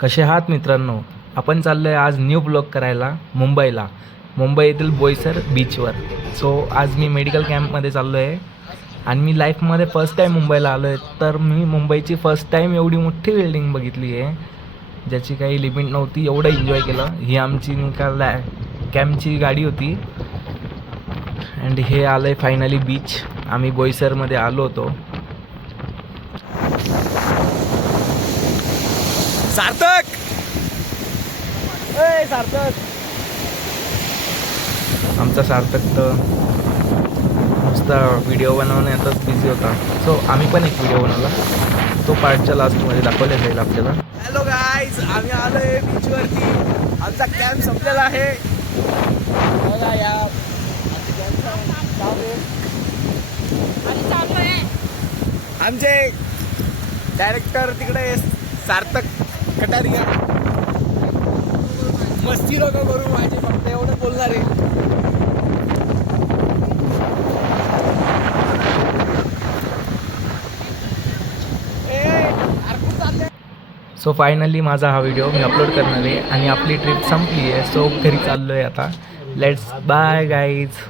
कसे आहात मित्रांनो? आपण चाललो आहे आज न्यू ब्लॉग करायला मुंबईला, मुंबई येथील बोईसर बीचवर. सो आज मी मेडिकल कॅम्पमध्ये चाललो आहे आणि मी लाईफमध्ये फर्स्ट टाईम मुंबईला आलो आहे. तर मी मुंबईची फर्स्ट टाईम एवढी मोठी बिल्डिंग बघितली आहे ज्याची काही लिमिट नव्हती. एवढं एन्जॉय केलं. ही आमची निकाल कॅम्पची गाडी होती अँड हे आलं आहे फायनली बीच. आम्ही बोईसरमध्ये आलो होतो. सार्थक सार्थक आमचा सार्थक तर नुसता व्हिडिओ बनवण्यातच बिझी होता. सो आम्ही पण एक व्हिडिओ बनवला, तो पार्टच्या लास्टमध्ये दाखवला जाईल आपल्याला. हॅलो गाईज, आम्ही आलो आहे बीचवरती. आमचा कॅम्प संपलेला आहे. बघा या आमचे डायरेक्टर तिकडे सार्थक कटारिया मस्ती लोक करू माझे, फक्त एवढं बोलणार आहे. सो फायनली माझा हा व्हिडिओ मी अपलोड करणार आहे आणि आपली ट्रिप संपली आहे. सो घरी चाललो आहे आता. Let's bye guys.